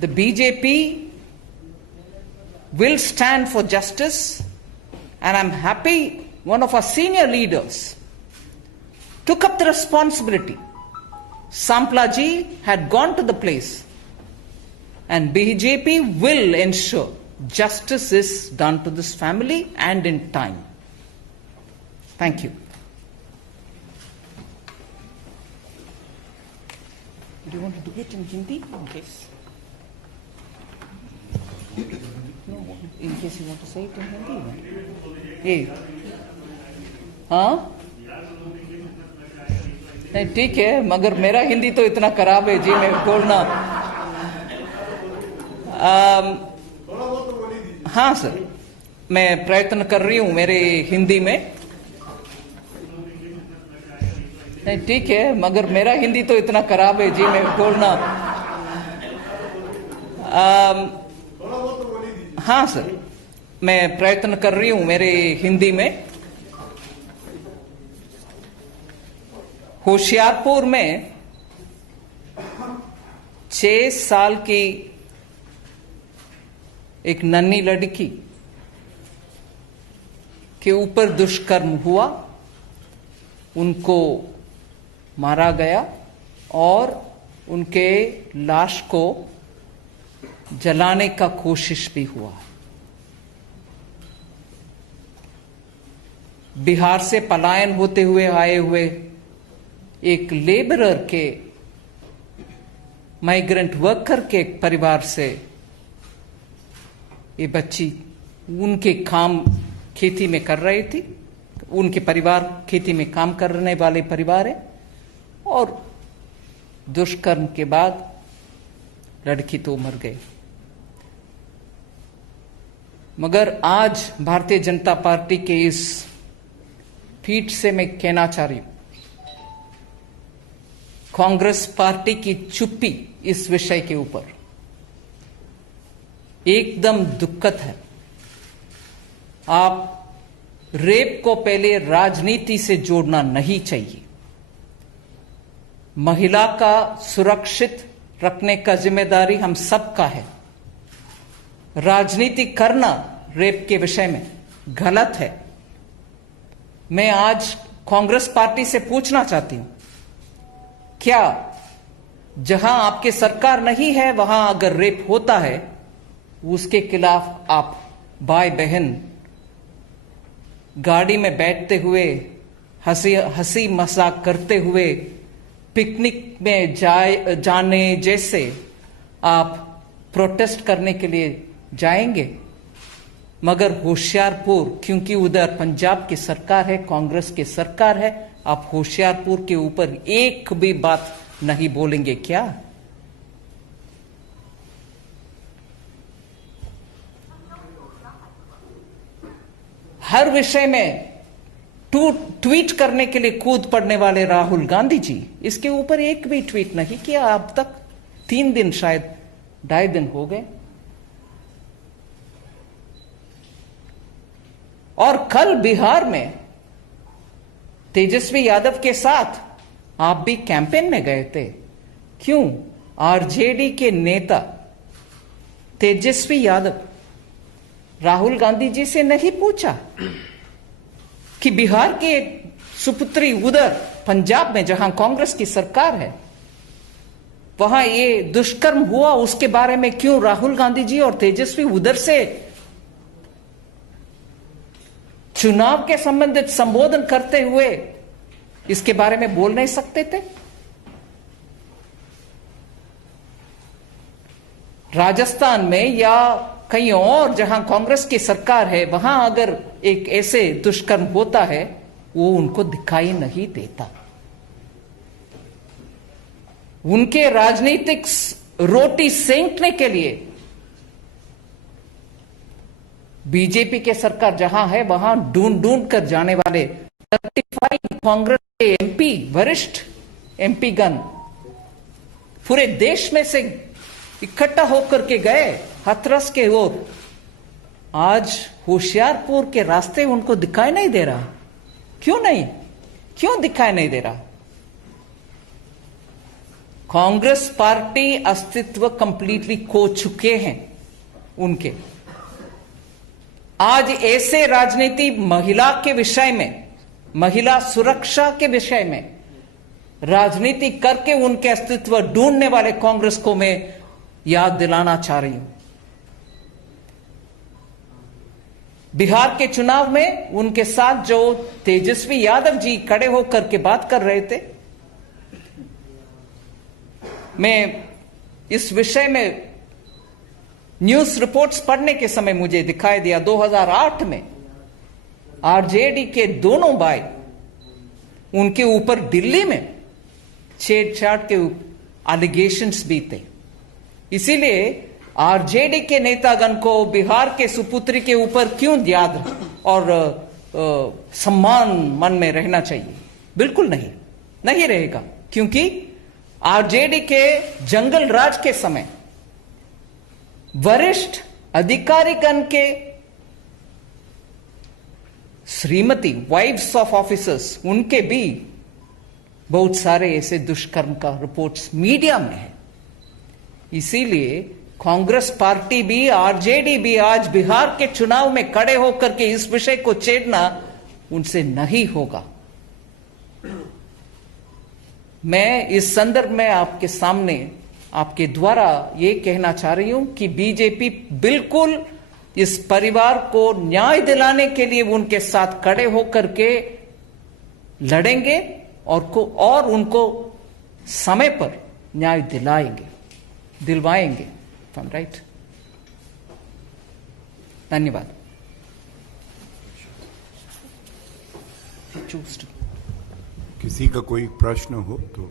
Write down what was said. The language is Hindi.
The BJP will stand for justice, and I'm happy one of our senior leaders took up the responsibility. Samplaji had gone to the place, and BJP will ensure justice is done to this family and in time. Thank you. Do you want to do it in Hindi in case? No, in case you want to say it in Hindi. Hey. हाँ? नहीं ठीक है, मगर मेरा हिंदी तो इतना खराब है जी, मैं बोलना हाँ सर, मैं प्रयत्न कर रही हूँ मेरे हिंदी में। नहीं ठीक है, मगर मेरा हिंदी तो इतना खराब है जी, मैं बोलना हाँ सर, मैं प्रयत्न कर रही हूँ मेरे हिंदी में। होशियारपुर में 6 साल की एक नन्ही लड़की के ऊपर दुष्कर्म हुआ, उनको मारा गया और उनके लाश को जलाने का कोशिश भी हुआ। बिहार से पलायन होते हुए आए हुए एक लेबरर के, माइग्रेंट वर्कर के परिवार से ये बच्ची, उनके काम खेती में कर रही थी, उनके परिवार खेती में काम करने वाले परिवार है, और दुष्कर्म के बाद लड़की तो मर गई। मगर आज भारतीय जनता पार्टी के इस पीठ से मैं कहना चाह रही हूं, कांग्रेस पार्टी की चुप्पी इस विषय के ऊपर एकदम दुखद है। आप रेप को पहले राजनीति से जोड़ना नहीं चाहिए। महिला का सुरक्षित रखने का जिम्मेदारी हम सबका है। राजनीति करना रेप के विषय में गलत है। मैं आज कांग्रेस पार्टी से पूछना चाहती हूं, क्या जहां आपके सरकार नहीं है वहां अगर रेप होता है, उसके खिलाफ आप भाई बहन गाड़ी में बैठते हुए हंसी मजाक करते हुए पिकनिक में जाने जैसे आप प्रोटेस्ट करने के लिए जाएंगे? मगर होशियारपुर, क्योंकि उधर पंजाब की सरकार है, कांग्रेस की सरकार है, आप होशियारपुर के ऊपर एक भी बात नहीं बोलेंगे क्या? हर विषय में ट्वीट करने के लिए कूद पड़ने वाले राहुल गांधी जी, इसके ऊपर एक भी ट्वीट नहीं किया अब तक। 3 दिन, शायद 2.5 दिन हो गए। और कल बिहार में तेजस्वी यादव के साथ आप भी कैंपेन में गए थे। क्यों आरजेडी के नेता तेजस्वी यादव राहुल गांधी जी से नहीं पूछा कि बिहार के सुपुत्री उधर पंजाब में जहां कांग्रेस की सरकार है, वहां ये दुष्कर्म हुआ, उसके बारे में क्यों राहुल गांधी जी और तेजस्वी उधर से चुनाव के संबंधित संबोधन करते हुए इसके बारे में बोल नहीं सकते थे? राजस्थान में या कहीं और जहां कांग्रेस की सरकार है, वहां अगर एक ऐसे दुष्कर्म होता है, वो उनको दिखाई नहीं देता। उनके राजनीतिक रोटी सेंकने के लिए बीजेपी के सरकार जहां है, वहां ढूंढ ढूंढ कर जाने वाले 35 कांग्रेस के एमपी, वरिष्ठ एमपी गण पूरे देश में से इकट्ठा होकर के गए हाथरस के ओर। आज होशियारपुर के रास्ते उनको दिखाई नहीं दे रहा। क्यों नहीं? क्यों दिखाई नहीं दे रहा? कांग्रेस पार्टी अस्तित्व कंप्लीटली खो चुके हैं उनके। आज ऐसे राजनीति महिला के विषय में, महिला सुरक्षा के विषय में राजनीति करके उनके अस्तित्व ढूंढने वाले कांग्रेस को मैं याद दिलाना चाह रही हूं। बिहार के चुनाव में उनके साथ जो तेजस्वी यादव जी खड़े होकर के बात कर रहे थे, मैं इस विषय में न्यूज रिपोर्ट्स पढ़ने के समय मुझे दिखाई दिया 2008 में आरजेडी के दोनों भाई उनके ऊपर दिल्ली में छेड़छाड़ के एलिगेशंस भी थे। इसीलिए आरजेडी के नेतागण को बिहार के सुपुत्री के ऊपर क्यों याद और सम्मान मन में रहना चाहिए? बिल्कुल नहीं रहेगा, क्योंकि आरजेडी के जंगल राज के समय वरिष्ठ अधिकारीगण के श्रीमती वाइफ्स ऑफ ऑफिसर्स, उनके भी बहुत सारे ऐसे दुष्कर्म का रिपोर्ट्स मीडिया में है। इसीलिए कांग्रेस पार्टी भी, आरजेडी भी आज बिहार के चुनाव में खड़े होकर के इस विषय को छेड़ना उनसे नहीं होगा। मैं इस संदर्भ में आपके सामने, आपके द्वारा ये कहना चाह रही हूं कि बीजेपी बिल्कुल इस परिवार को न्याय दिलाने के लिए उनके साथ खड़े होकर के लड़ेंगे और उनको समय पर न्याय दिलवाएंगे। राइट, धन्यवाद। किसी का कोई प्रश्न हो तो